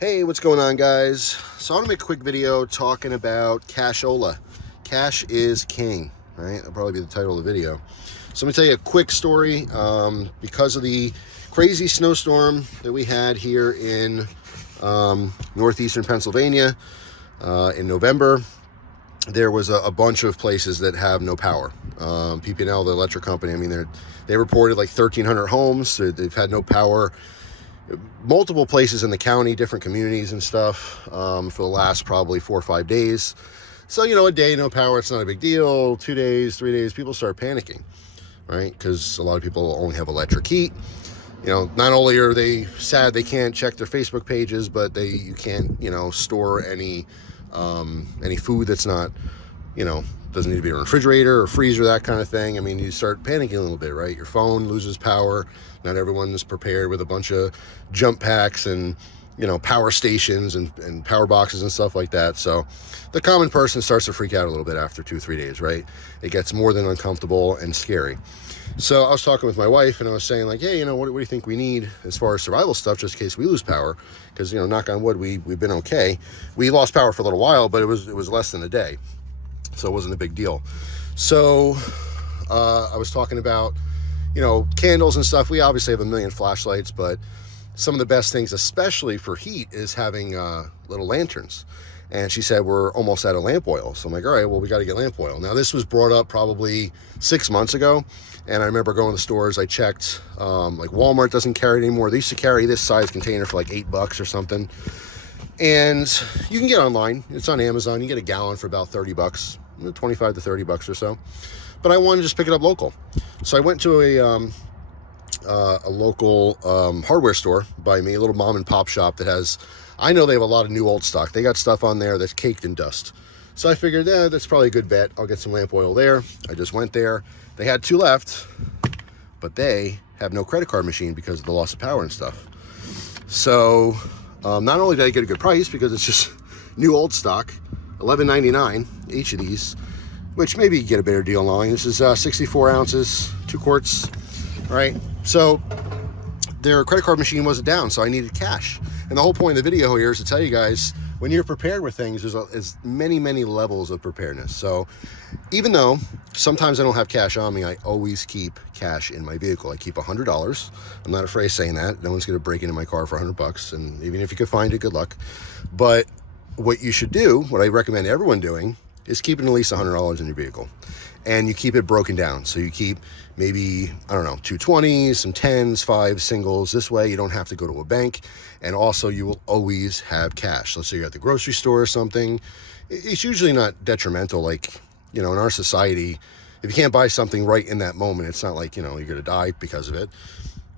Hey, what's going on, guys? So I want to make a quick video talking about cashola. Cash is king, right? That'll probably be the title of the video. So let me tell you a quick story. Because of the crazy snowstorm that we had here in northeastern Pennsylvania in November, there was a bunch of places that have no power. PP&L, the electric company, I mean, they reported like 1,300 homes. They've had no power. Multiple places in the county, different communities and stuff for the last probably 4 or 5 days. So, you know, a day, no power, it's not a big deal. 2 days, 3 days, people start panicking, right? Because a lot of people only have electric heat. You know, not only are they sad they can't check their Facebook pages, but you can't, you know, store any food that's not, you know, doesn't need to be in a refrigerator or freezer, that kind of thing. I mean, you start panicking a little bit, right? Your phone loses power. Not everyone is prepared with a bunch of jump packs and, you know, power stations and power boxes and stuff like that. So the common person starts to freak out a little bit after 2 or 3 days, right? It gets more than uncomfortable and scary. So I was talking with my wife and I was saying, like, hey, you know, what do you think we need as far as survival stuff, just in case we lose power? Because, you know, knock on wood, we've been okay. We lost power for a little while, but it was less than a day. So it wasn't a big deal. So I was talking about, you know, candles and stuff. We obviously have a million flashlights, but some of the best things, especially for heat, is having little lanterns. And she said, we're almost out of lamp oil. So I'm like, all right, well, we got to get lamp oil. Now, this was brought up probably 6 months ago. And I remember going to the stores, I checked, like Walmart doesn't carry it anymore. They used to carry this size container for like $8 or something. And you can get online. It's on Amazon. You get a gallon for about $30, 25 to $30 or so. But I wanted to just pick it up local. So I went to a local hardware store by me, a little mom and pop shop that has, I know they have a lot of new old stock. They got stuff on there that's caked in dust. So I figured, that's probably a good bet. I'll get some lamp oil there. I just went there. They had 2 left, but they have no credit card machine because of the loss of power and stuff. So not only did I get a good price because it's just new old stock, $11.99 each of these, which maybe you get a better deal online. This is 64 ounces, 2 quarts, right? So their credit card machine wasn't down, so I needed cash. And the whole point of the video here is to tell you guys, when you're prepared with things, there's many levels of preparedness. So even though sometimes I don't have cash on me, I always keep cash in my vehicle. I keep $100. I'm not afraid of saying that. No one's going to break into my car for $100, and even if you could find it, good luck. But what you should do, what I recommend everyone doing, is keeping at least $100 in your vehicle. And you keep it broken down. So you keep maybe, I don't know, 2 20s, some 10s, 5 singles. This way you don't have to go to a bank. And also you will always have cash. Let's say you're at the grocery store or something. It's usually not detrimental. Like, you know, in our society, if you can't buy something right in that moment, it's not like, you know, you're going to die because of it.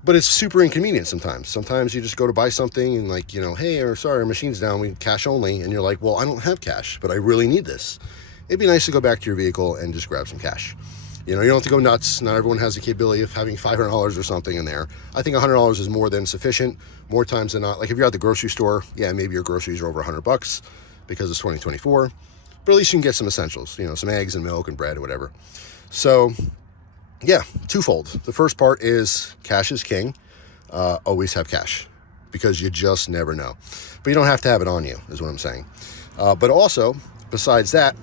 But it's super inconvenient sometimes. Sometimes you just go to buy something and, like, you know, hey, or sorry, our machine's down, we cash only. And you're like, well, I don't have cash, but I really need this. It'd be nice to go back to your vehicle and just grab some cash. You know, you don't have to go nuts. Not everyone has the capability of having $500 or something in there. I think $100 is more than sufficient, more times than not. Like if you're at the grocery store, yeah, maybe your groceries are over $100 because it's 2024, but at least you can get some essentials, you know, some eggs and milk and bread or whatever. So yeah, twofold. The first part is cash is king. Always have cash because you just never know. But you don't have to have it on you, is what I'm saying. But also, besides that,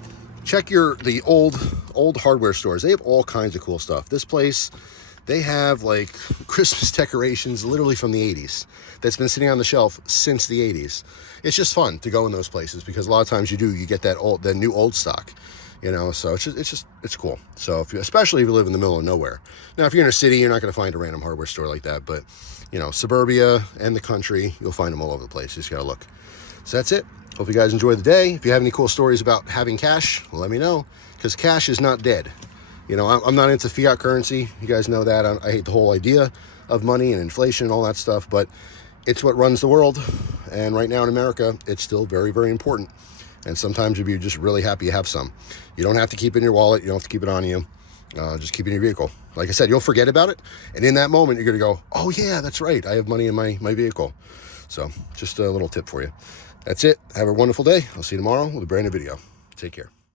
check the old hardware stores. They have all kinds of cool stuff. This place, they have like Christmas decorations literally from the 80s that's been sitting on the shelf since the 80s. It's just fun to go in those places because a lot of times you get that new old stock, you know. So it's cool. So especially if you live in the middle of nowhere. Now, if you're in a city, you're not going to find a random hardware store like that, but you know, suburbia and the country, you'll find them all over the place. You just gotta look. So that's it. Hope you guys enjoyed the day. If you have any cool stories about having cash, let me know, because cash is not dead. You know, I'm not into fiat currency. You guys know that. I hate the whole idea of money and inflation and all that stuff, but it's what runs the world. And right now in America, it's still very important. And sometimes you'll be just really happy you have some. You don't have to keep it in your wallet. You don't have to keep it on you. Just keep it in your vehicle. Like I said, you'll forget about it. And in that moment, you're going to go, oh yeah, that's right. I have money in my vehicle. So just a little tip for you. That's it. Have a wonderful day. I'll see you tomorrow with a brand new video. Take care.